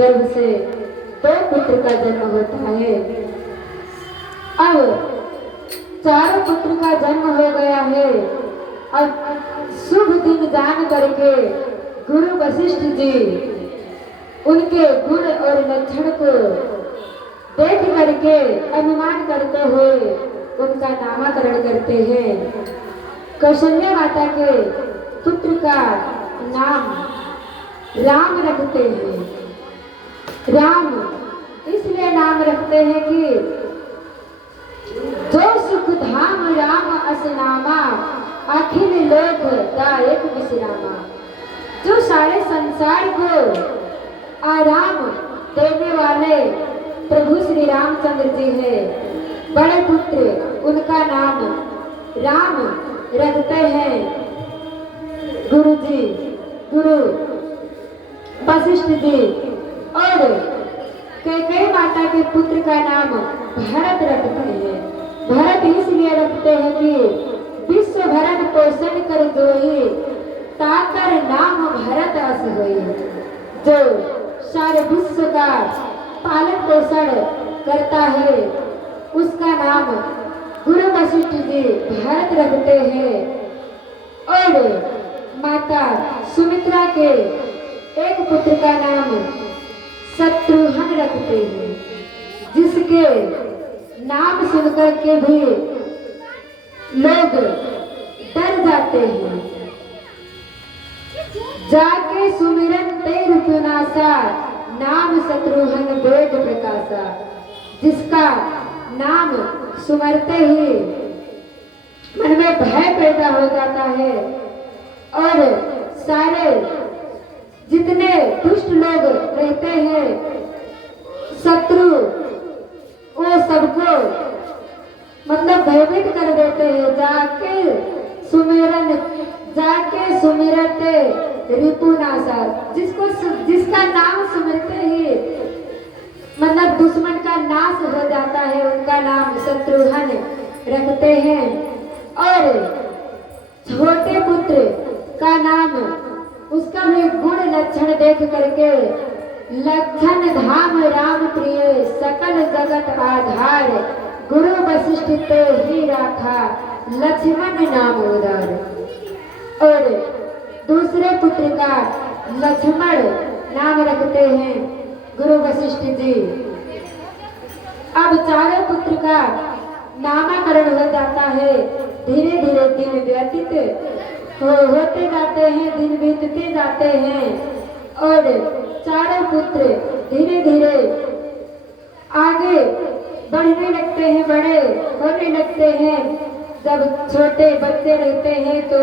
गर्भ से दो पुत्र का जन्म होता है। अब चारों पुत्र का जन्म हो गया है। अब शुभ दिन जान करके गुरु वशिष्ठ जी उनके गुण और लक्षण को देख करके अनुमान करते हुए उनका नामकरण करते हैं। कौशल्या माता के पुत्र का नाम राम रखते हैं। राम इसलिए नाम रखते हैं कि जो सुख धाम राम असनामा अखिल लोक दायक विश्रामा। जो सारे संसार को आराम देने वाले प्रभु श्री रामचंद्र जी है। बड़े पुत्र उनका नाम राम रखते हैं। गुरु वशिष्ठ जी और कैकेयी माता के पुत्र का नाम भरत रखते हैं। भरत इसलिए रखते हैं कि विश्व भरण पोषण कर जोई ताकर नाम भरत अस होई। जो सारे विश्व का पालन पोषण करता है उसका नाम गुरु वशिष्ठ जी भरत रखते हैं। और माता सुमित्रा के एक पुत्र का नाम शत्रुघ्न रखते हैं, जिसके नाम सुनकर के भी लोग डर जाते हैं। जाके सुमिरन ते रूपनासा नाम शत्रुघ्न वेद प्रकाशा। जिसका नाम सुमरते ही मन में भय पैदा हो जाता है और सारे जितने दुष्ट लोग रहते हैं शत्रु वो सबको मतलब भयभीत कर देते हैं। जाके सुमिरते रिपुनाशा। जिसका नाम सुमिरते ही मतलब दुश्मन का नाश हो जाता है उनका नाम शत्रुघ्न रखते हैं। और छोटे पुत्र का नाम उसका भी गुण लक्षण देख करके लक्षण धाम राम प्रिय सकल जगत आधार गुरु वशिष्ठ ते ही राखा लक्ष्मण नाम उदार। और दूसरे पुत्र का लक्ष्मण नाम रखते हैं गुरु वशिष्ठ जी। अब चारों पुत्र का नामकरण हो जाता है। धीरे धीरे दिन व्यतीत होते जाते हैं, दिन बीतते जाते हैं और चारों पुत्र धीरे धीरे आगे बढ़ने लगते हैं, बड़े होने लगते हैं। जब छोटे बच्चे रहते हैं तो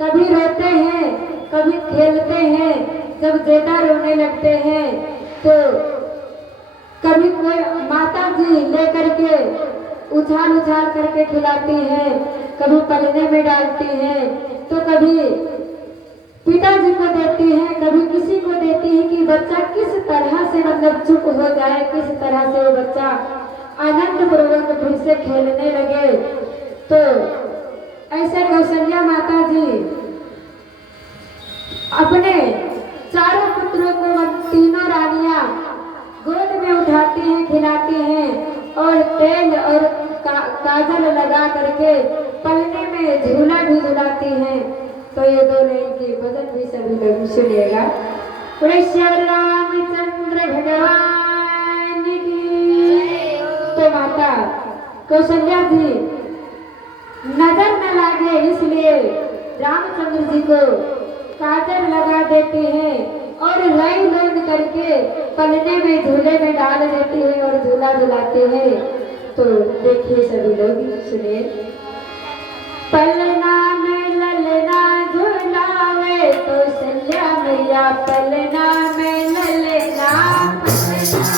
कभी रोते हैं कभी खेलते हैं। जब ज्यादा रोने लगते हैं तो कभी कोई माता जी लेकर के उछाल करके खिलाती हैं, कभी पलने में डालती हैं, तो कभी पिताजी को देती हैं, कभी किसी को देती है कि बच्चा किस तरह से मतलब चुप हो जाए, किस तरह से वो बच्चा आनंद पूर्वक फिर से खेलने लगे। तो ऐसे कौशल्या माता जी अपने चारों पुत्रों को तीनों रानियां गोद में उठाती हैं, खिलाती हैं और तेल और काजल लगा करके पलने में झूला भी झुलाती हैं। तो ये दो लाइन की भजन भी सभी लोग सुनिएगा। रामचंद्र भगवान की। तो माता कौशल्या जी नजर न लागे इसलिए रामचंद्र जी को काजल लगा देती हैं और लाई लोन करके पलने में झूले में डाल देती है और झूला झुलाते हैं। तो देखिए सभी लोग सुनिए। पलना में ललना झुलावे तो कौशल्या मैया पलना में ललना पलना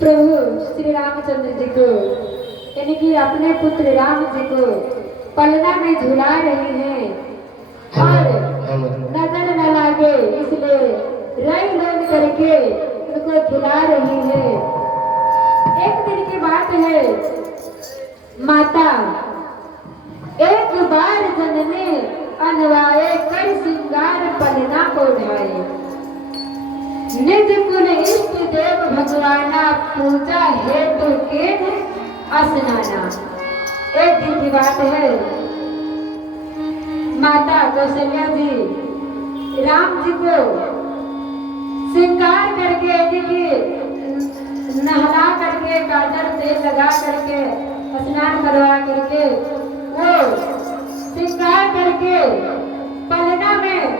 प्रभु श्री रामचंद्र जी को यानी कि अपने पुत्र राम जी को पलना में झुला रही हैं और नजर न लागे इसलिए रई लोन करके उनको खिला रही है। एक दिन की बात है, माता एक बार जनने अनवाए कर सिंगार पलना को ढाए, निज कुल इष्ट देव भगवाना पूजा हेतु के स्नाना। एक दिन की बात है, माता कौशल्या जी राम जी को श्रृंगार करके नहला करके काजल तेल लगा करके स्नान करवा करके वो श्रृंगार करके पलना में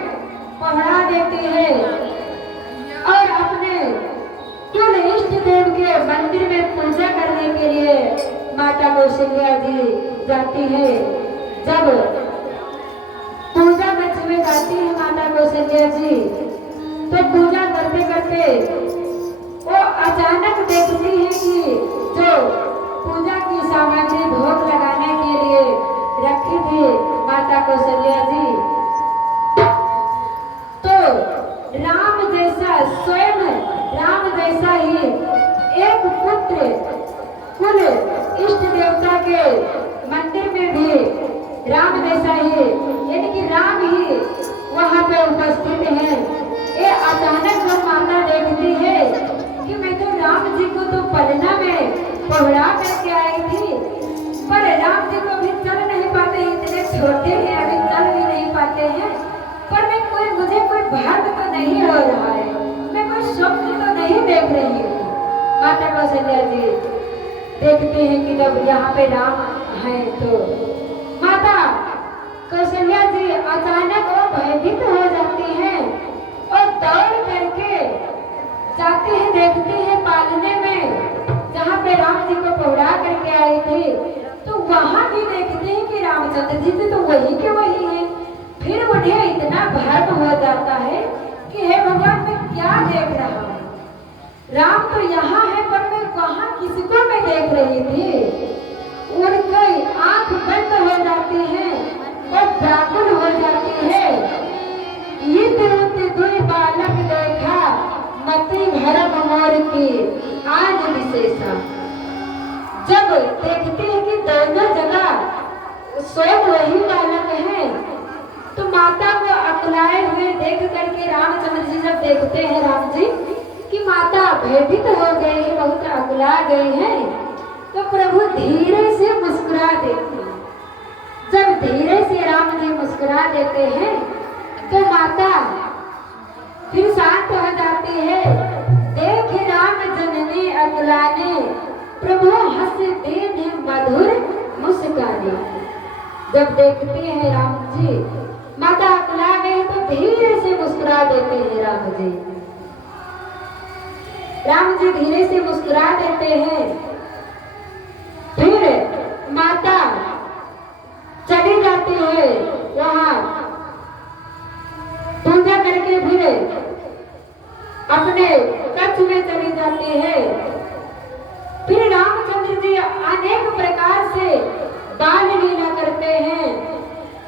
पहरा देती है और अपने कुल इष्ट देव के मंदिर में पूजा करने के लिए माता कौशल्या जी जाती है। जब पूजा मंच में जाती है माता कौशल्या जी, तो पूजा करते करते वो अचानक देखती है कि जो पूजा की सामग्री भोग लगाने के लिए रखी थी माता कौशल्या जी, तो राम जैसा स्वयं राम जैसा ही एक पुत्र कुल इष्ट देवता के मंदिर में भी राम जैसा ही यानी कि राम ही वहां पे उपस्थित है। ये अचानक जब माता देखती है कि मैं तो राम जी को तो पलना में पहरा करके आई थी, पर राम जी को भी चल नहीं पाते, इतने छोटे हैं अभी चल भी नहीं पाते हैं, पर मैं मुझे कोई भाग तो नहीं हो रहा है, मैं कोई स्वप्न तो नहीं देख रही हूँ। माता कौशल्या जी देखते हैं कि जब यहाँ पे राम है तो माता कौशल्या जी अचानक वो भयभीत हो जाती हैं और दौड़ करके जाते हैं, देखते हैं पालने में जहाँ पे राम जी को पहुँचा करके आई थी, तो वहाँ भी देखते हैं कि रामचंद्र जी तो वही के वही है। फिर उन्हें इतना भ्रम हो जाता है कि हे भगवान मैं क्या देख रहा हूँ, राम तो यहाँ है पर मैं वहाँ किसको मैं देख रही थी। उनकी आंख बंद हो जाती है और व्याकुल हो जाती है। ये दुई बालक देखा मति भरम मोर की आज विशेषा। जब देखते हैं कि दोनों जगह स्वयं वही बालक है, तो माता को अकलाए हुए देख करके रामचंद्र जी जब देखते हैं राम जी कि माता भयभीत हो गई है, बहुत अकला गई है, तो प्रभु धीरे से मुस्कुरा देते हैं। जब धीरे से राम जी मुस्कुरा देते हैं तो माता फिर शांत हो जाती है। देख राम जननी अकलाने प्रभु हंस दीन मधुर मुस्काने। जब देखते हैं राम जी माता अकला गई तो धीरे से मुस्कुरा देते हैं राम जी। राम जी धीरे से मुस्कुरा देते हैं। फिर माता चली जाती है वहां पूजा करके, फिर अपने कक्ष में चली जाती है। फिर रामचंद्र जी अनेक प्रकार से बाल लीला करते हैं।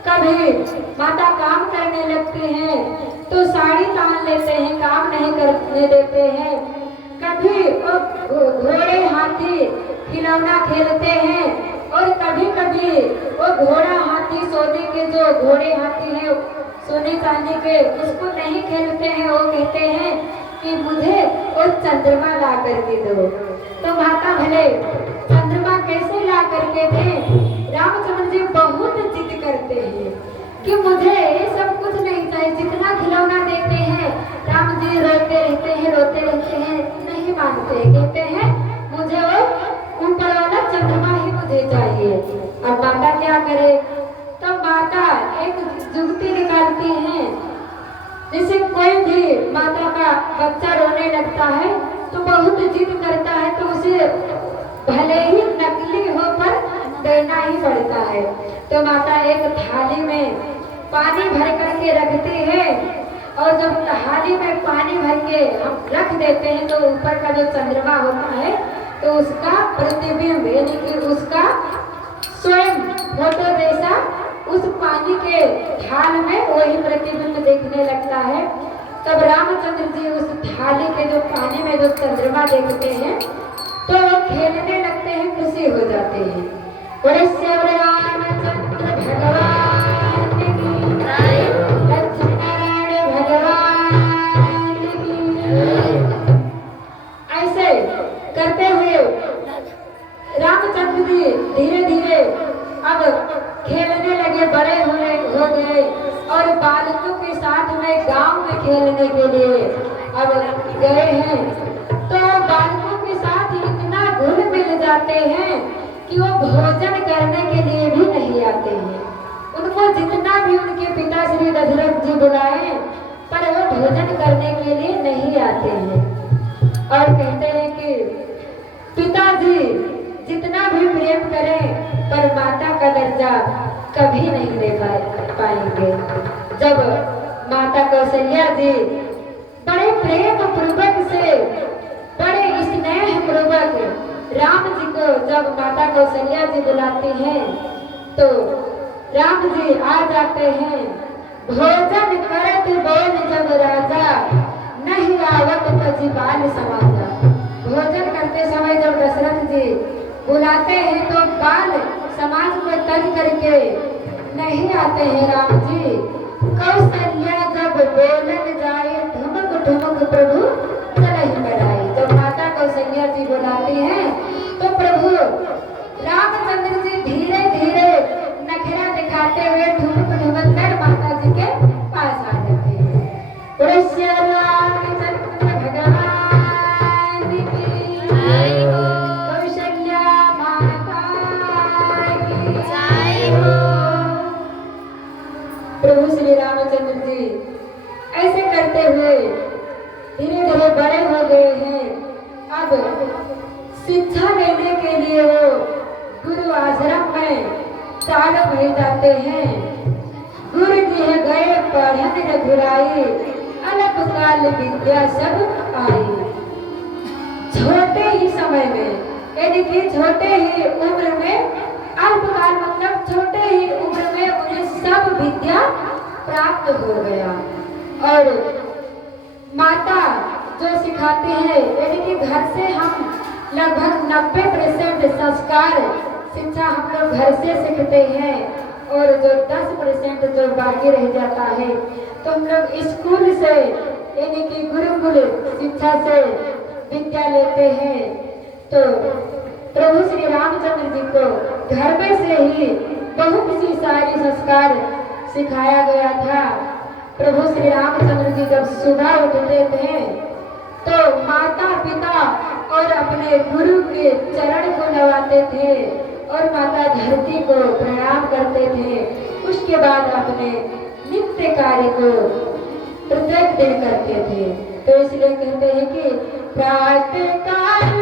कभी माता काम करने लगती हैं तो साड़ी तान लेते हैं, काम नहीं करने देते हैं। कभी वो घोड़े हाथी खिलौना खेलते हैं और कभी कभी वो घोड़ा हाथी सोने के जो घोड़े हाथी है सोने चांदी के उसको नहीं खेलते हैं। वो कहते हैं कि मुझे वो चंद्रमा ला करके दो। तो माता भले चंद्रमा कैसे ला करके दे, रामचंद्र जी बहुत जिद करते हैं कि मुझे ये सब कुछ नहीं चाहिए। जितना खिलौना देते हैं राम जी रोते रहते हैं, नहीं मानते, कहते हैं मुझे वो ऊपर वाला चंद्रमा ही मुझे चाहिए। अब माता क्या करे, तो माता एक जुगती निकालती हैं। जैसे कोई भी माता का बच्चा रोने लगता है तो बहुत जिद करता है तो उसे भले ही नकली हो पर देना ही पड़ता है। तो माता एक थाली में पानी भर करके रखती है और जब थाली में पानी भर के हम रख देते हैं तो ऊपर का जो चंद्रमा होता है तो उसका प्रतिबिंब यानी कि उसका स्वयं फोटो जैसा उस पानी के थाल में वही प्रतिबिंब देखने लगता है। तब रामचंद्र जी उस थाली के जो पानी में जो चंद्रमा देखते हैं तो वो खेलने लगते हैं, खुशी हो जाते हैं। बोले श्री रामचंद्र भगवान की, लक्ष्मीनारायण भगवान की। ऐसे करते हुए रामचंद्र जी धीरे धीरे अब खेलने लगे, बड़े हो गए और बालकों के साथ में गांव में खेलने के लिए अब गए हैं। तो बालकों के साथ इतना घुल मिल जाते हैं कि वो भोजन करने के लिए भी नहीं आते हैं। उनको जितना भी उनके पिता श्री दशरथ जी बुलाए पर वो भोजन करने के लिए नहीं आते हैं। और कहते हैं कि पिताजी जितना भी प्रेम करें पर माता का दर्जा कभी नहीं ले पाएंगे। जब माता कौशल्या जी बड़े प्रेम पूर्वक से, बड़े स्नेह पूर्वक राम जी को जब माता कौशल्या जी बुलाती हैं तो राम जी आ जाते हैं। भोजन करत बोल जब राजा, नहीं आवत तजी बाल समाजा। भोजन करते समय जब दशरथ जी बुलाते हैं तो बाल समाज को तज करके नहीं आते हैं राम जी। कौशल्या जब बोलन जाए, ठुमक ठुमक प्रभु चलहि बढ़ाई। जब माता कौशल्या जी बुलाती हैं तो प्रभु रामचंद्र जी धीरे धीरे नखरा दिखाते हुए ठुमक ठुमक कर माता जी के पास आ जाते हैं। बोले श्री रामचंद्र भगवान की, कौशल्या माता की जय हो। प्रभु श्री रामचंद्र जी ऐसे करते हुए धीरे धीरे बड़े हो गए हैं। अब शिक्षा लेने के लिए वो गुरु आश्रम में चाल भर जाते हैं। गुरु गृह गए पढ़न रघुराई, अल्प काल विद्या सब आई। छोटे ही समय में यानी कि छोटे ही उम्र में, अल्पकाल मतलब छोटे ही उम्र में उन्हें सब विद्या प्राप्त हो गया। और माता जो सिखाती है यानी कि घर से हम लगभग 90% संस्कार शिक्षा हम लोग घर से सीखते हैं और जो 10% जो बाकी रह जाता है तो हम लोग स्कूल से यानी कि गुरुकुल शिक्षा से विद्या लेते हैं। तो प्रभु श्री रामचंद्र जी को घर में से ही बहुत सी सारी संस्कार सिखाया गया था। प्रभु श्री रामचंद्र जी जब सुबह उठते थे तो माता पिता और अपने गुरु के चरण को नवाते थे और माता धरती को प्रणाम करते थे। उसके बाद अपने नित्य कार्य को प्रत्येक दिन करते थे। तो इसलिए कहते हैं कि प्रातः काल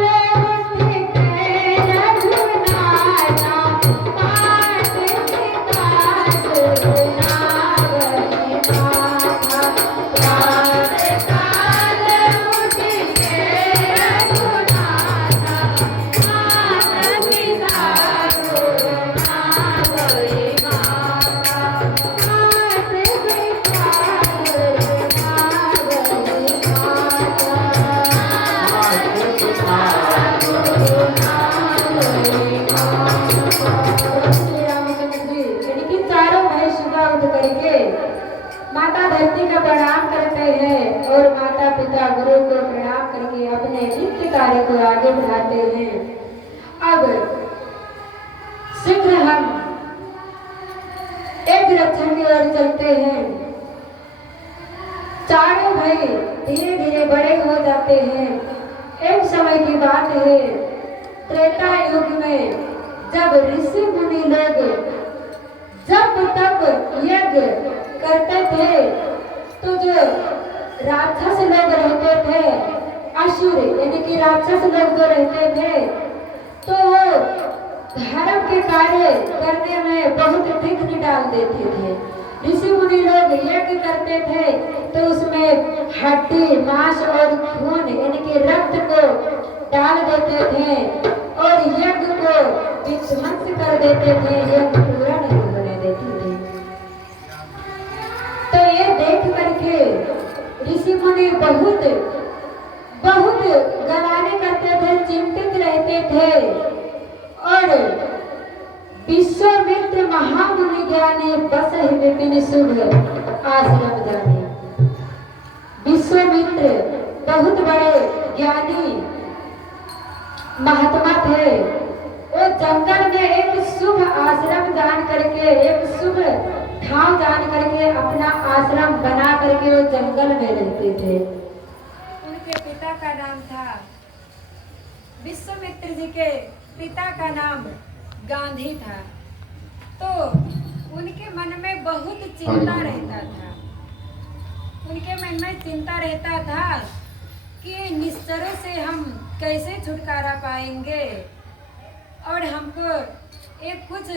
माता धरती का प्रणाम करते हैं और माता पिता गुरु को प्रणाम करके अपने नित्य कार्य को आगे बढ़ाते हैं। अब शीघ्र हम एक लक्ष्य की ओर चलते हैं। चारों भाई धीरे धीरे बड़े हो जाते हैं। एक समय की बात है, त्रेता युग में जब ऋषि मुनि लोग जब तब यज्ञ करते थे तो जो राक्षस लोग रहते थे, असुर यानी कि राक्षस लोग जो रहते थे तो वो धर्म के कार्य करने में बहुत विघ्न डाल देते थे। ऋषि मुनि लोग यज्ञ करते थे तो उसमें हड्डी मांस और खून यानी कि रक्त को डाल देते थे और यज्ञ को विध्वंस कर देते थे, यज्ञ पूरा नहीं होने देते थे। तो ये देख करके ऋषि मुनि बहुत बहुत गलाने करते थे, चिंतित रहते थे और विश्वामित्र महामुनि ज्ञानी बस ही विपिन शुभ आश्रम जाने। विश्वामित्र बहुत बड़े ज्ञानी महात्मा थे, वो जंगल में एक शुभ आश्रम जान करके, एक शुभ ठाव जान करके अपना आश्रम बना करके वो जंगल में रहते थे। उनके पिता का नाम था, विश्वामित्र जी के पिता का नाम गांधी था। तो उनके मन में बहुत चिंता रहता था, उनके मन में चिंता रहता था कि निश्चरों से हम कैसे छुटकारा पाएंगे और हमको एक कुछ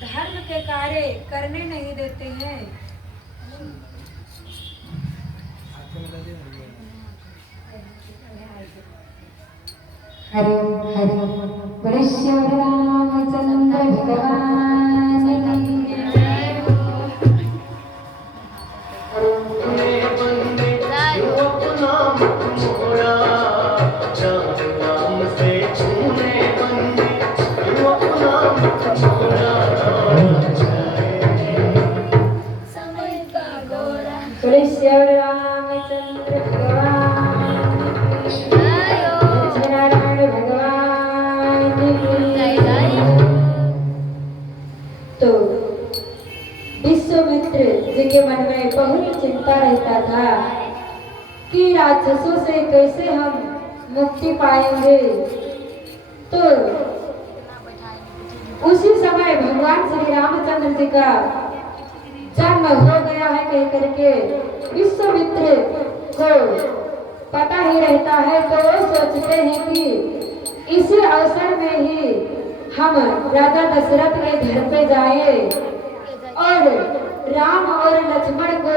धर्म के कार्य करने नहीं देते हैं। हरे हरे बोले श्री रामचंद्र भगवान की जय। बोले श्री रामचंद्र भगवान की जय। लक्ष्मीनारायण भगवान की जय। तो विश्वामित्र जी के मन में बहुत चिंता रहता था कि राक्षसों से कैसे हम मुक्ति पाएंगे। तो उसी समय भगवान श्री रामचंद्र जी का जन्म हो गया है कह करके विश्वामित्र को पता ही रहता है। तो वो सोचते हैं कि इसी अवसर में ही हम राजा दशरथ के घर पे जाएं और राम और लक्ष्मण को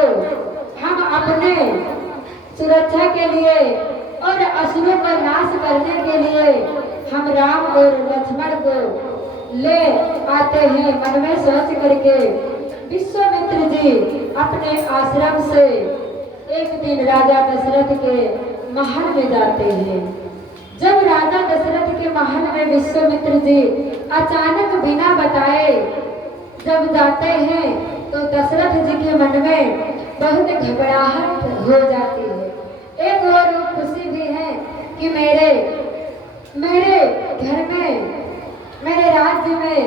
हम अपने सुरक्षा के लिए और असुरों का नाश करने के लिए हम राम और लक्ष्मण को ले आते हैं। मन में सोच करके विश्वामित्र जी अपने आश्रम से एक दिन राजा दशरथ के महल में जाते हैं। जब राजा दशरथ के महल में विश्वामित्र जी अचानक बिना बताए जब जाते हैं तो दशरथ जी के मन में बहुत घबराहट हो जाती है। एक और खुशी भी है कि मेरे घर में, मेरे राज्य में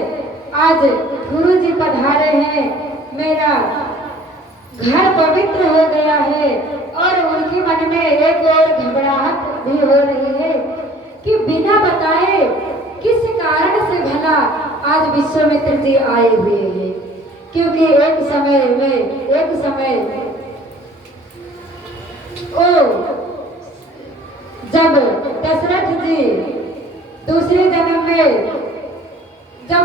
आज गुरु जी पधारे हैं, मेरा घर पवित्र हो गया है। और उनके मन में एक और घबराहट भी हो रही है कि बिना बताए किस कारण से भला आज विश्वामित्र जी आए हुए हैं। क्योंकि एक समय जब दशरथ जी दूसरे जन्म में जब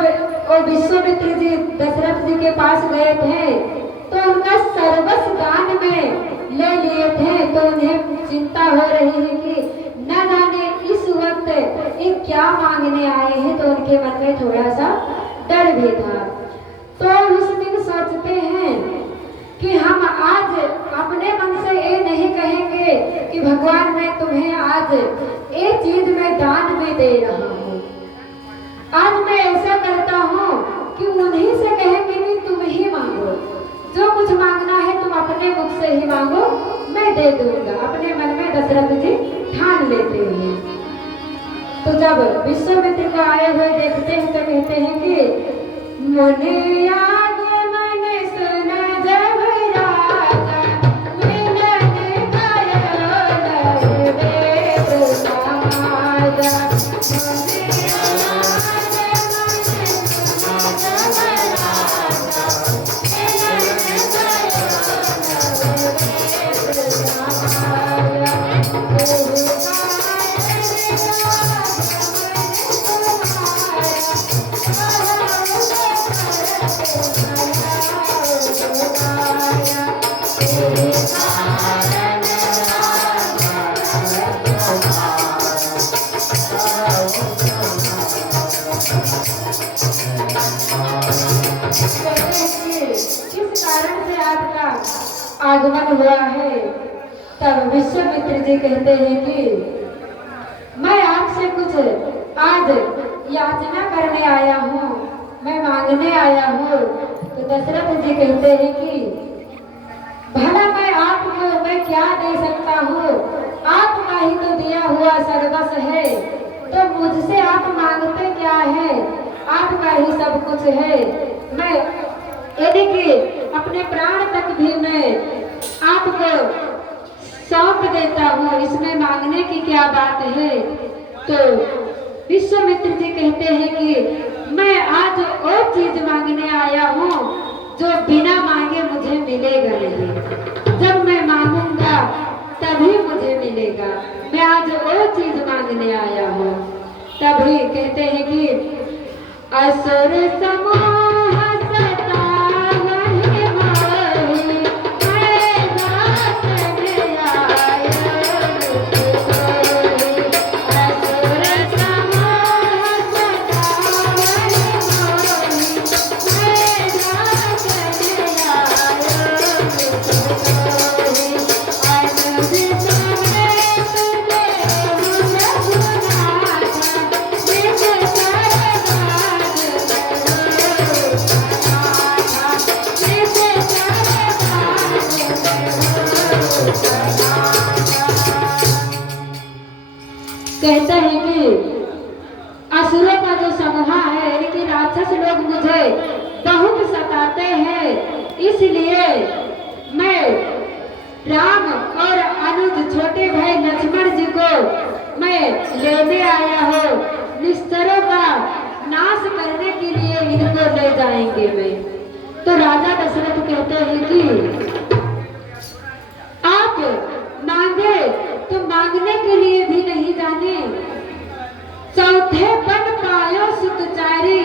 विश्वामित्र जी दशरथ जी के पास गए थे तो उनका सर्वस्व दान में ले लिए थे। तो उन्हें चिंता हो रही है कि न जाने इस वक्त ये क्या मांगने आए हैं। तो उनके मन में थोड़ा सा डर भी था। तो उस दिन सोचते हैं कि हम आज अपने मन से ये नहीं कहेंगे कि भगवान मैं तुम्हें आज ये चीज में दान में दे रहा हूँ। आज मैं ऐसा करता हूँ कि उन्हीं से कहेंगे कि तुम ही मांगो, जो कुछ मांगना है तुम अपने मुख से ही मांगो, मैं दे दूंगा। अपने मन में दशरथ जी ठान लेते हैं। तो जब विश्वामित्र को आए हुए देखते हैं तो कहते हैं कि मुनि आगे मन सुन जब राजा मिलन करो वेद समाजा। कारण से आपका आगमन हुआ है। तब विश्वामित्र जी कहते हैं कि मैं आपसे कुछ आज याचना करने आया हूँ, मैं मांगने आया हूँ। तो दशरथ जी कहते हैं कि भला मैं क्या दे सकता हूँ, आपका ही तो दिया हुआ सर्वस्व है, तो मुझसे आप मांगते क्या है, आपका ही सब कुछ है। मैं यदि कि अपने प्राण तक भी मैं आपको सौंप देता हूँ, इसमें मांगने की क्या बात है। तो विश्वामित्र जी कहते हैं कि मैं आज वो चीज मांगने आया हूँ जो बिना मांगे मुझे मिलेगा नहीं, जब मैं मांगूंगा तभी मुझे मिलेगा। मैं आज वो चीज मांगने आया हूँ। तभी कहते हैं कि असुर समूह कहता है कि असुरों का जो समूह है, यानी कि राक्षस लोग मुझे बहुत सताते हैं, इसलिए मैं राम और अनुज छोटे भाई लक्ष्मण जी को मैं लेने आया हूँ। निस्सरों का नाश करने के लिए इनको ले जाएंगे मैं। तो राजा दशरथ कहते हैं कि आप मांगे तो मांगने के लिए भी नहीं जाने, चौथे पन पायो सुतचारी,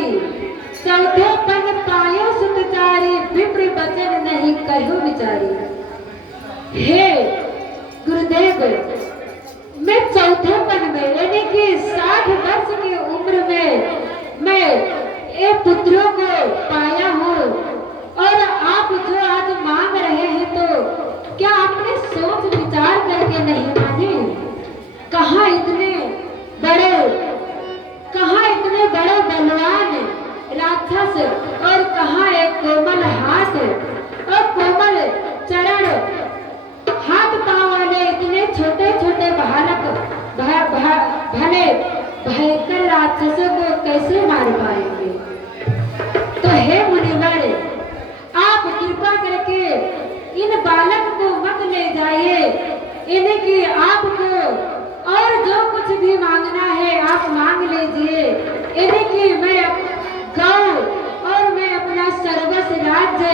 चौथे पन पायो सुतचारी, विप्र वचन नहीं कहो विचारी। हे गुरुदेव, मैं चौथे पन में यानी कि 60 वर्ष की उम्र में मैं ये पुत्रों को पाया हूँ, और आप जो आज मांग रहे हैं तो क्या आपने सोच विचार करके नहीं माने? कहाँ इतने बड़े बलवान राक्षस, और कहाँ एक कोमल हाथ और कोमल चरण, हाथ पांव वाले इतने छोटे छोटे भले भयंकर राक्षसों को कैसे मार पाएंगे? तो हे मुनिवर, आप कृपा करके इन बालक को मत ले जाइए, इन्हें कि आपको और जो कुछ भी मांगना है आप मांग लीजिए। इन्हें कि मैं गौ और मैं अपना सर्वस्व राज्य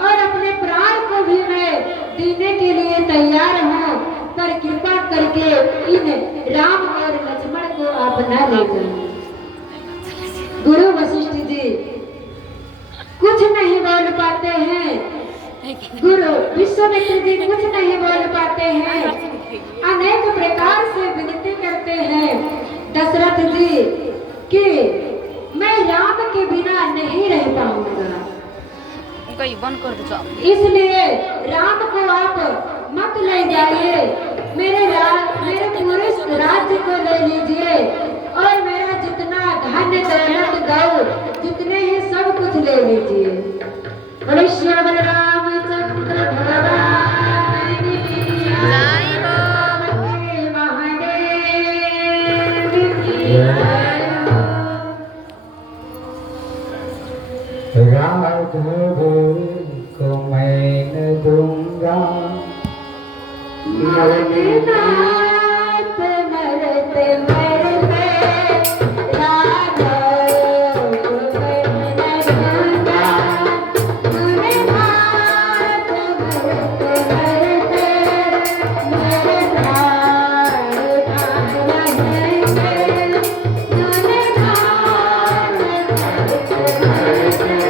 और अपने प्राण को भी मैं देने के लिए तैयार हूँ, पर कृपा करके इन राम और लक्ष्मण को आप न ले जाइए। गुरु वशिष्ठ जी कुछ नहीं बोल पाते हैं, गुरु विश्वामित्र जी कुछ नहीं बोल पाते हैं, अनेक प्रकार से विनती करते हैं दशरथ जी कि मैं राम के बिना नहीं रह पाऊंगा, इसलिए राम को आप मत ले जाइए, मेरे पूरे राज्य को ले लीजिए, और मेरा जितना धन दौलत गौ जितने ही सब कुछ ले लीजिए। बोले श्याम रामचंद्र भगवान की जय हो, महादेव की जय हो। राघव को मैं न दूंगा, मरते मरते मरते राघव को मैं न दूंगा, मरते मरते मेरे प्राण रहेंगे, मेरे प्राण मरते मरते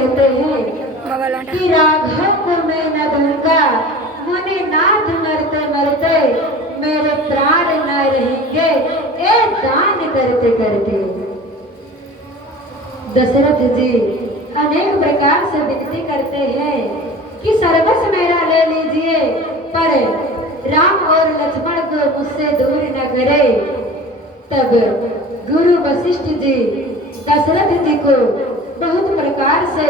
कहते हैं कि राघव को मैं न दूंगा, मुनि नाथ मरते मरते मेरे प्राण न रहेंगे, ए दान करते करते। दशरथ जी अनेक प्रकार से विनती करते हैं कि सर्वस्व मेरा ले लीजिए, पर राम और लक्ष्मण को मुझसे दूर न करे। तब गुरु वशिष्ठ जी दशरथ जी को बहुत प्रकार से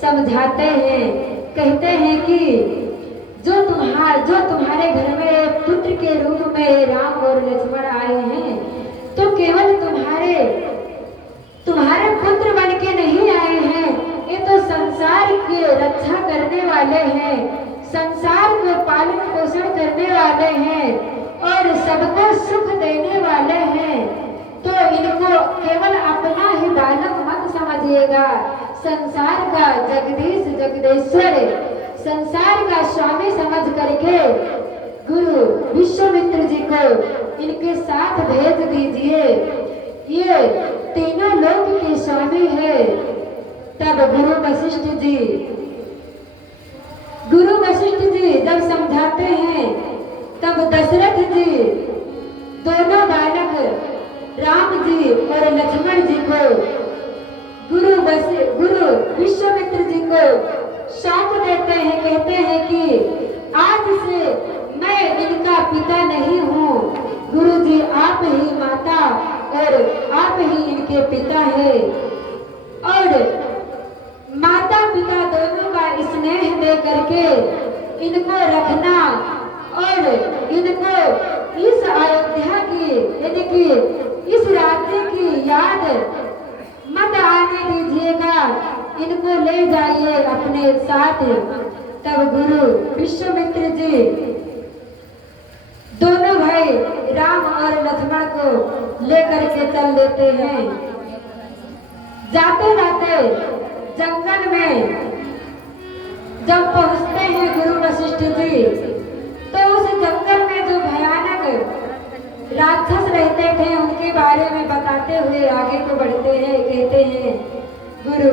समझाते हैं, कहते हैं कि जो तुम्हारे घर में पुत्र के रूप में राम और लक्ष्मण आए हैं, तो केवल तुम्हारे पुत्र बन के नहीं आए हैं, ये तो संसार की रक्षा करने वाले हैं, संसार को पालन पोषण करने वाले हैं और सबको सुख देने वाले हैं। तो इनको केवल अपना ही बालक मत समझिएगा, संसार का जगदीश जगदेश्वर, संसार का स्वामी समझ करके गुरु विश्वामित्र जी को इनके साथ भेज दीजिए, ये तीनों लोक के स्वामी है। तब गुरु वशिष्ठ जी जब समझाते हैं, तब दशरथ जी दोनों बालक राम जी और लक्ष्मण जी को गुरु विश्वामित्र जी को सौंप देते हैं, कहते हैं कि आज से मैं इनका पिता नहीं हूँ, गुरु जी आप ही माता और आप ही इनके पिता है। और माता पिता दोनों का स्नेह दे करके इनको रखना और इनको इस अयोध्या की यानी कि इस राज्य की याद मत आने दीजिएगा, इनको ले जाइए अपने साथ। तब गुरु विश्वामित्र जी दोनों भाई राम और लक्ष्मण को लेकर के चल देते हैं। जाते जाते जंगल में जब पहुंचते हैं गुरु वशिष्ठ जी, तो उस जंगल में जो भयानक राक्षस रहते थे उनके बारे में बताते हुए आगे को बढ़ते हैं। कहते हैं गुरु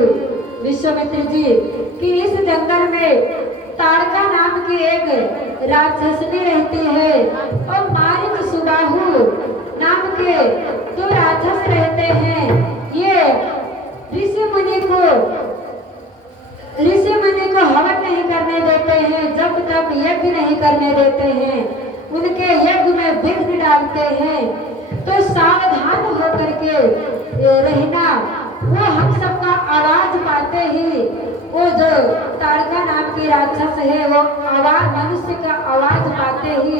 विश्वामित्र जी कि इस जंगल में ताड़का नाम की एक राक्षसनी रहती है और मारिक सुबाहु नाम के दो राक्षस रहते हैं। ये ऋषि मुनि को हवन नहीं करने देते हैं, जब तक यज्ञ नहीं करने देते हैं, उनके यज्ञ में विघ्न डालते हैं। तो सावधान होकर के रहना। वो हम सबका आवाज पाते ही वो जो ताड़का नाम की राक्षस है, वो आवाज मनुष्य का आवाज पाते ही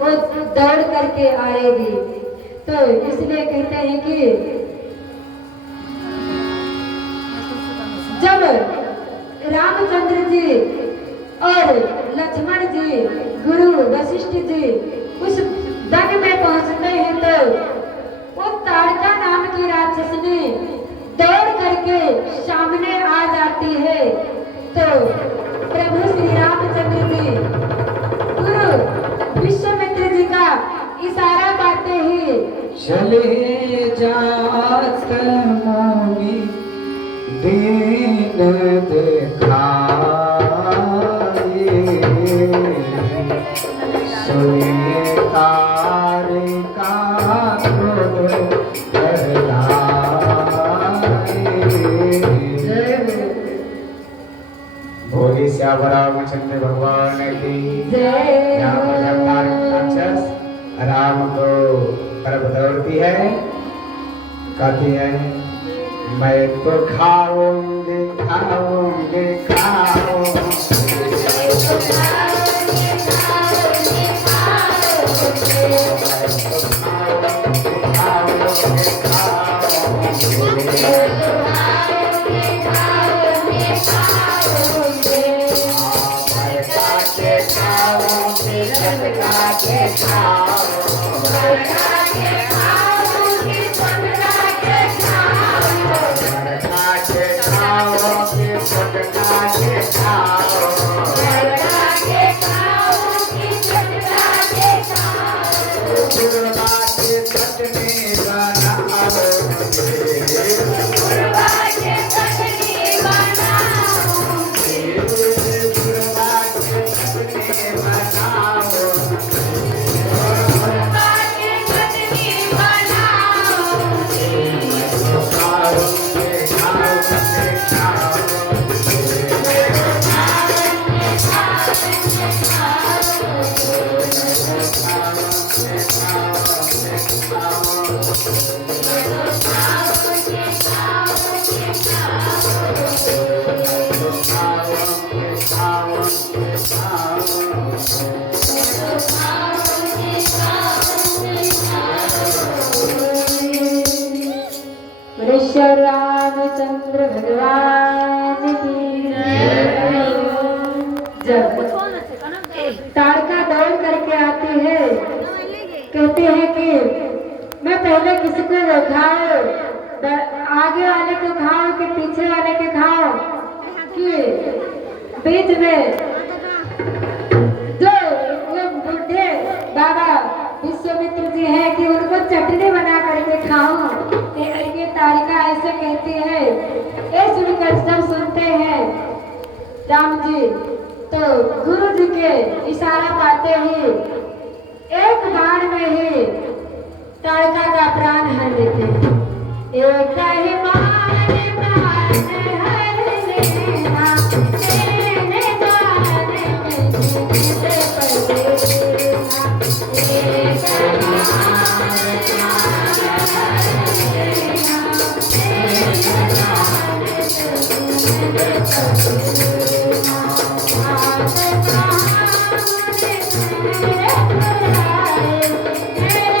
वो दौड़ करके आएगी। तो इसलिए कहते हैं कि जब रामचंद्र जी और लक्ष्मण जी गुरु वशिष्ठ जी उस वन में पहुंचते हैं, तो वो ताड़का नाम की राक्षसनी दौड़ करके सामने आ जाती है। तो प्रभु श्री रामचंद्र जी गुरु विश्वामित्र जी का इशारा पाते ही चले जात मोहि दीन दिखाए, सोए तारिका क्रोध बहलाए। भोले श्याम रामचंद्र भगवान की जय। यहाँ पर जब राक्षस राम को तरफ दौड़ती है, कहती है मैं तो खाऊंगी खाऊंगी खाऊंगी, बना रामचंद्र भगवान की जब ताड़का दौड़ करके आती है, कहते हैं कि मैं पहले किसी को खाओ, आगे वाले को खाओ कि पीछे वाले के खाओ, कि बीच में जो वो बुढ़े बाबा विश्वामित्र जी हैं कि उनको चटनी बना करके खाओ। ये ताड़का ऐसे कहती है। ये सुनकर जब सुनते हैं राम जी तो गुरु जी के इशारा पाते ही एक बार में ही ताड़का का प्राण हर देते हैं। एक ही बार में प्राण हर लेना, तेरे द्वार में जीते परदेना। एक बार में प्राण हर लेना, तेरे द्वार में जीते परदेना। आते प्राण तेरे बुलाए, तेरे दरबार में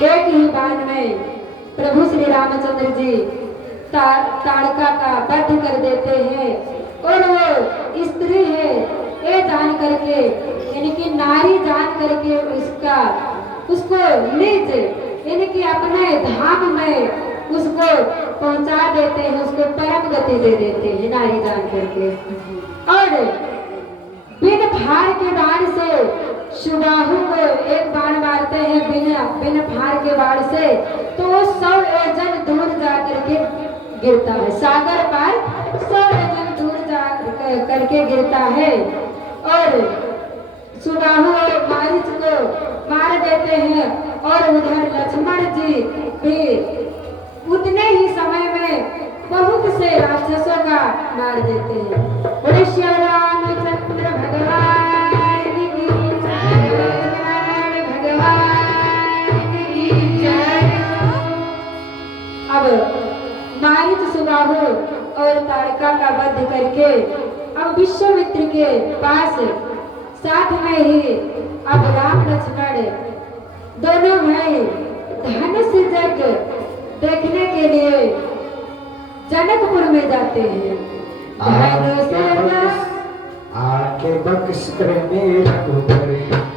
एक ही बार में प्रभु श्री रामचंद्र जी ताड़का का वध कर देते हैं और वो स्त्री है ये जान करके, यानी कि नारी जान करके उसको निज यानी कि अपने धाम में उसको पहुंचा देते हैं, उसको परम गति दे देते हैं नारी जान करके। और बिन फार के बाण से सुबाहु को एक बाण मारते हैं, बिन फार के बाण से, तो वो 100 योजन दूर जा करके गिरता है। सागर पार 100 योजन दूर जा करके गिरता है। और सुबाहु और मारीच को मार देते हैं और उधर लक्ष्मण जी भी उतने ही समय में बहुत से राक्षसों का मार देते हैं। बोले श्री रामचंद्र भगवान की जय, भगवान की जय। अब मारीच सुबाहु और ताड़का का वध करके अब विश्वामित्र के पास साथ में ही अब राम लक्ष्मण दोनों भाई धनुष यज्ञ देखने के लिए जनकपुर में जाते हैं। आके बख्श कर मेरा कुबर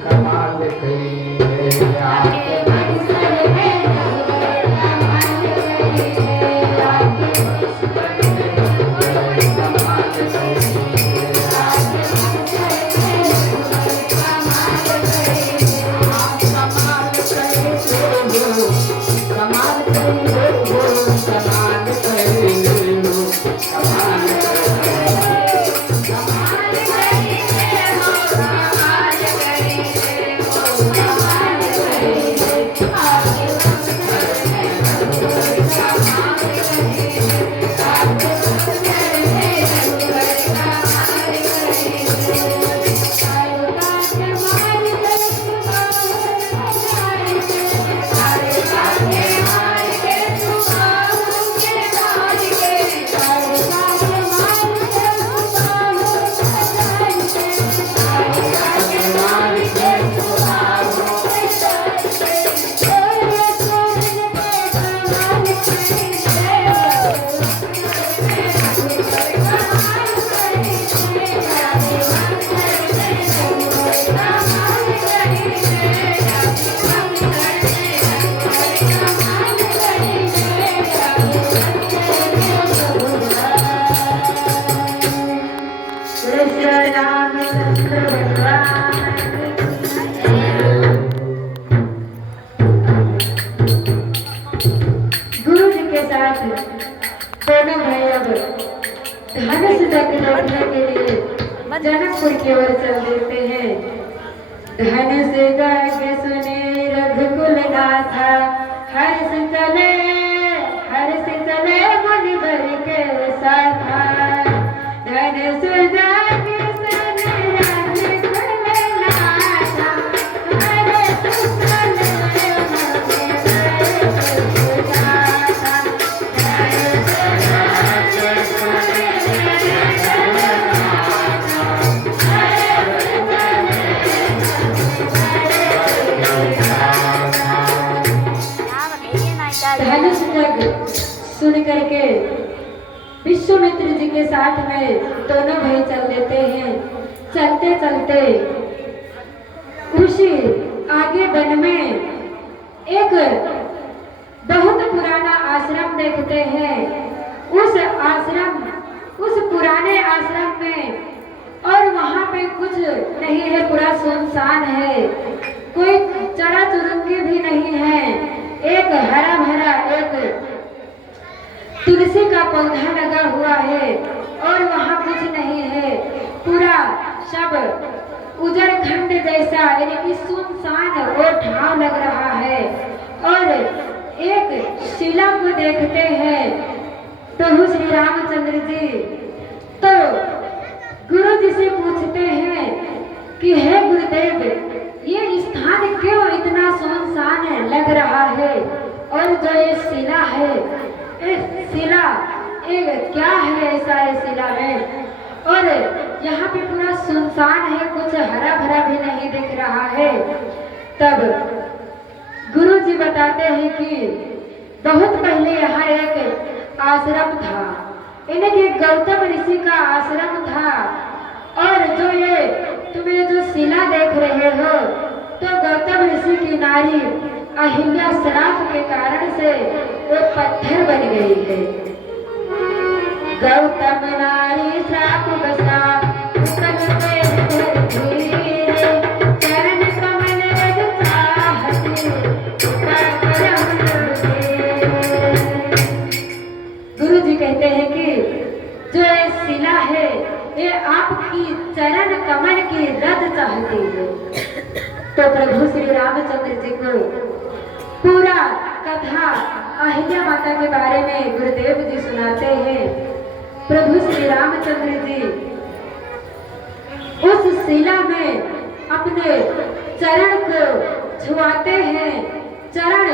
कमाल करिए, आके बख्श कर मेरा कुबर कमाल करिए, आके बख्श कर मेरा कुबर कमाल करिए, आके बख्श कर मेरा कुबर कमाल करिए, कमाल करिए, कमाल करिए, कमाल करिए। जनकपुर की ओर चल देते हैं। धन से गाके सुने रघुकुल नाथा, हर्ष चले मुनि वर के साथा। धन से गाके सुने रघुकुल नाथा, हर्ष चले मुनि वर के साथा। धनुष जग सुन करके विश्वामित्र जी के साथ में दोनों भाई चल देते हैं। चलते चलते उसी आगे वन में एक बहुत पुराना आश्रम देखते हैं। उस पुराने आश्रम में और वहाँ पे कुछ नहीं है, पूरा सुनसान है, कोई चरा चुरुंगी भी नहीं है। एक हरा भरा एक तुलसी का पौधा लगा हुआ है और वहाँ कुछ नहीं है, पूरा सब उजड़ खंड जैसा यानी कि सुनसान और ठाव लग रहा है। और एक शिला को देखते हैं प्रभु श्री रामचंद्र जी, तो गुरु जी से पूछते हैं कि हे गुरुदेव, ये स्थान क्यों इतना सुनसान लग रहा है, और जो ये शिला है, शिला एक क्या है ऐसा है शिला में, और यहाँ पे पूरा सुनसान है, कुछ हरा भरा भी नहीं दिख रहा है। तब गुरु जी बताते हैं कि बहुत पहले यहाँ एक आश्रम था, यानी कि गौतम ऋषि का आश्रम था। और जो ये तुम्हें जो शिला देख रहे हो, तो गौतम ऋषि की नारी अहिल्या श्राप के कारण से वो पत्थर बन गई है। गौतम नारी श्राप बसा चरण कमल रज चाहती। गुरु जी कहते हैं कि जो ये शिला है, ये आपकी चरण कमल की रज चाहती है। तो प्रभु श्री रामचंद्र जी को पूरा कथा अहिल्या माता के बारे में गुरुदेव जी सुनाते हैं। प्रभु श्री रामचंद्र जी उस शिला में अपने चरण को छुआते हैं। चरण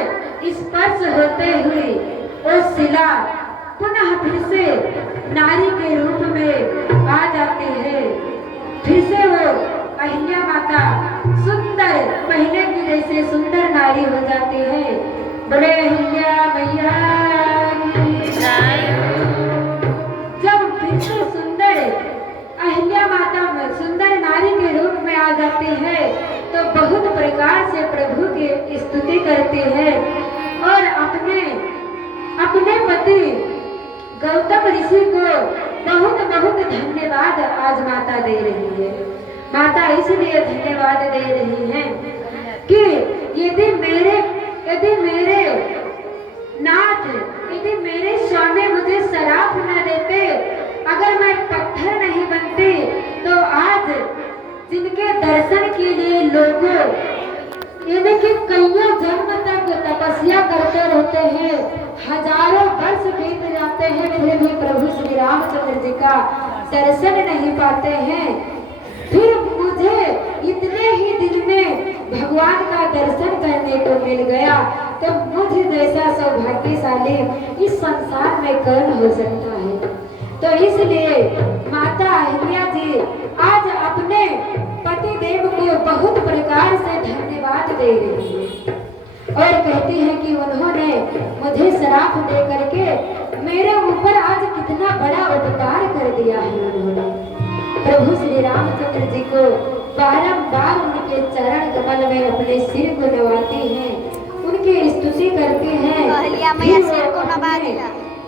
स्पर्श होते हुए वो शिला पुनः फिर से नारी के रूप में आ जाती है। फिर से वो अहिल्या माता सुंदर, पहले की जैसे सुंदर नारी हो जाती है। बड़े अहिल्या मैया जब फिर से सुंदर अहिल्या माता सुंदर नारी के रूप में आ जाती है, तो बहुत प्रकार से प्रभु की स्तुति करती है और अपने पति गौतम ऋषि को बहुत बहुत धन्यवाद आज माता दे रही है। माता इसलिए धन्यवाद दे रही हैं कि यदि मेरे नाथ, यदि मेरे स्वामी मुझे शराप न देते, अगर मैं पत्थर नहीं बनती, तो आज जिनके दर्शन के लिए लोगों यानी कि कईयों जन्म तक तपस्या करते रहते हैं, हजारों वर्ष बीत जाते हैं, फिर भी प्रभु श्री रामचंद्र जी का दर्शन नहीं पाते हैं। फिर मुझे इतने ही दिन में भगवान का दर्शन करने को मिल गया, तो मुझे जैसा सौभाग्यशाली इस संसार में कौन हो सकता है। तो इसलिए माता अहिल्या जी आज अपने पति देव को बहुत प्रकार से धन्यवाद दे रही है और कहती है कि उन्होंने मुझे श्राप दे करके मेरे ऊपर आज कितना बड़ा उपकार कर दिया है। उन्होंने प्रभु श्री रामचंद्र जी को बारंबार उनके चरण कमल में अपने सिर को नवाती हैं, उनकी स्तुति करती हैं।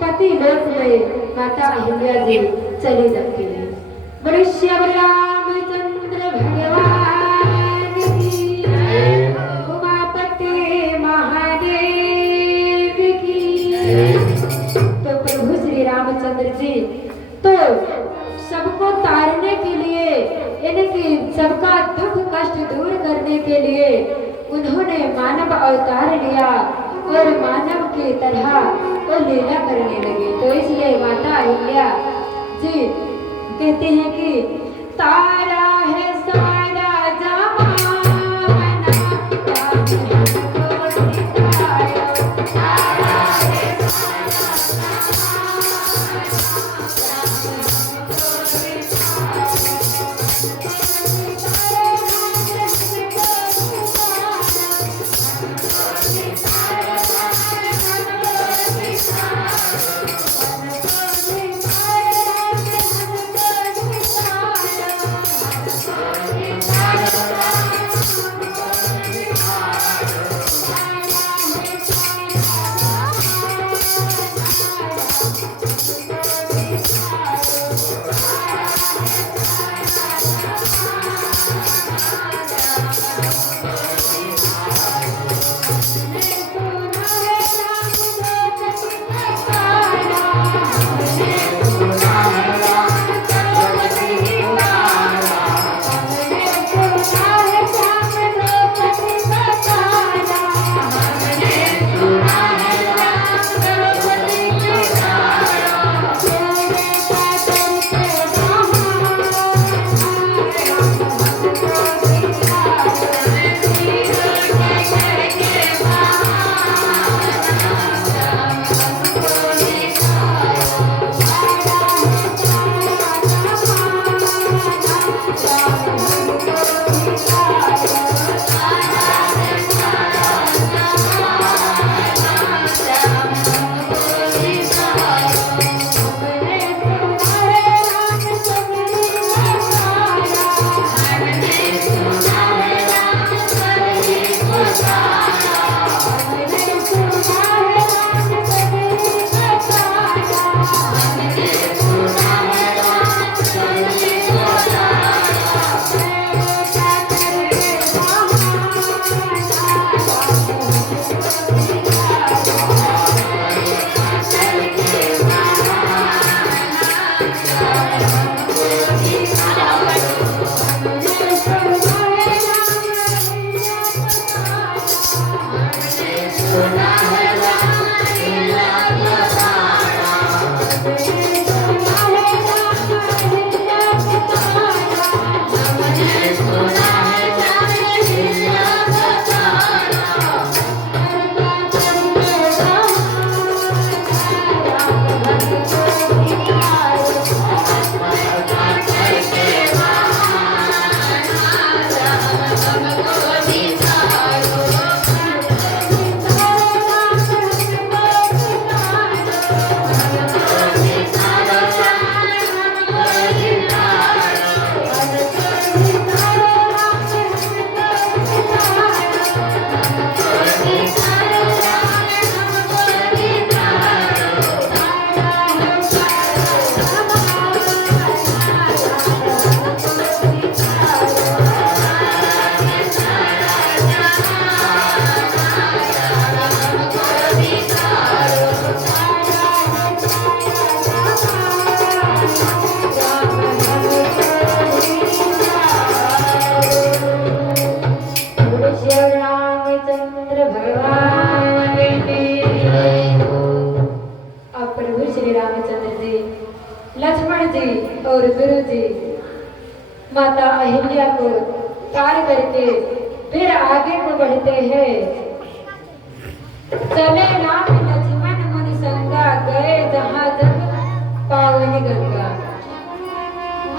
पति लोक में माता अहिल्या जी चली जाती है। बड़े श्याम रामचंद्र भगवान की, उमापति महादेव की। तो प्रभु श्री रामचंद्र जी तो सबको तारने के लिए यानी सबका दुख कष्ट दूर करने के लिए उन्होंने मानव अवतार लिया और मानव की तरह वो लीला करने लगे। तो इसलिए माता अहिल्या जी कहते हैं कि तारा है सारा जमाना हमको सिखाया, तारा है और गुरु जी माता अहिल्या को पार करके फिर आगे को बढ़ते हैं। चले राम लक्ष्मण मुनि संगा, गए जहाँ जग पावनी गंगा।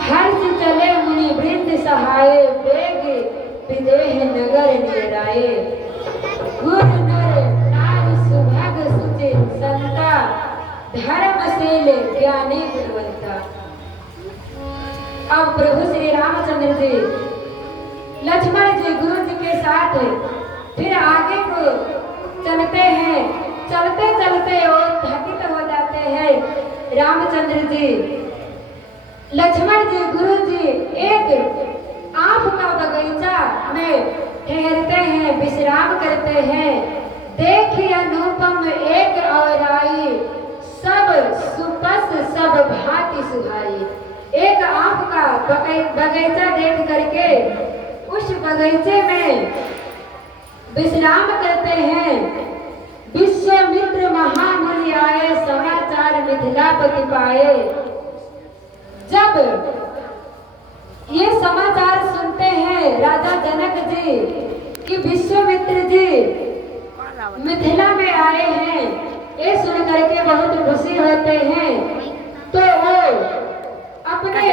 हर्ष चले मुनि वृंद सहाय, वेग विदेह नगर निराये। गुर नर नारी सुभग सुचि संता, धर्मशील ज्ञानी गुणवंता। अब प्रभु श्री रामचंद्र जी लक्ष्मण जी गुरु जी के साथ फिर आगे को चलते हैं। चलते चलते और थकित हो जाते हैं रामचंद्र जी। लक्ष्मण जी गुरु जी एक आम का बगीचा में ठहरते हैं, विश्राम करते हैं। देखिए अनुपम एक और आई, सब सुपस सब भांति सुहाई। एक आम का बगीचा देख करके उस बगीचे में विश्राम करते हैं। विश्वामित्र महामुनि आए, समाचार मिथिलापति पाए। जब ये समाचार सुनते हैं राजा जनक जी कि विश्वामित्र जी मिथिला में आए हैं, ये सुन करके बहुत खुशी होते हैं। तो वो अपने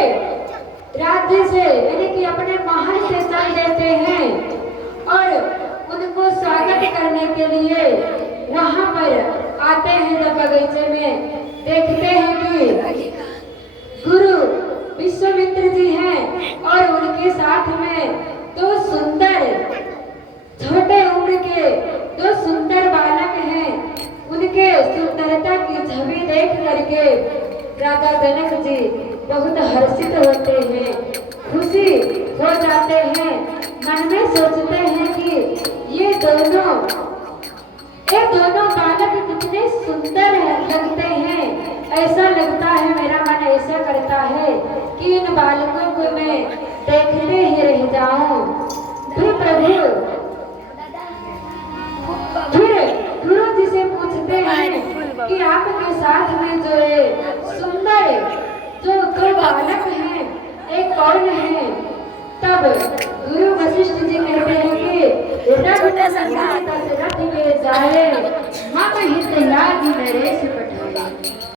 राज्य से यानी कि अपने महल से चल देते हैं और उनको स्वागत करने के लिए वहां पर आते हैं। जब बगीचे में देखते हैं कि गुरु विश्वामित्र जी हैं और उनके साथ में दो सुंदर छोटे उम्र के दो सुंदर बालक हैं। उनके सुंदरता की छवि देख करके राजा जनक जी बहुत हर्षित होते हैं, खुशी हो जाते हैं। मन में सोचते हैं कि ये दोनों बालक कितने सुंदर लगते हैं। ऐसा लगता है, मेरा मन ऐसा करता है कि इन बालकों को मैं देखते ही रह जाऊं। फिर प्रभु गुरु जी से पूछते हैं कि आपके साथ में जो है सुंदर जो दो बालक हैं, एक कौन है? तब गुरु वशिष्ठ जी कहते हैं कि रघु दशरथ के जाए, मम हित लागी नरेश पठाए।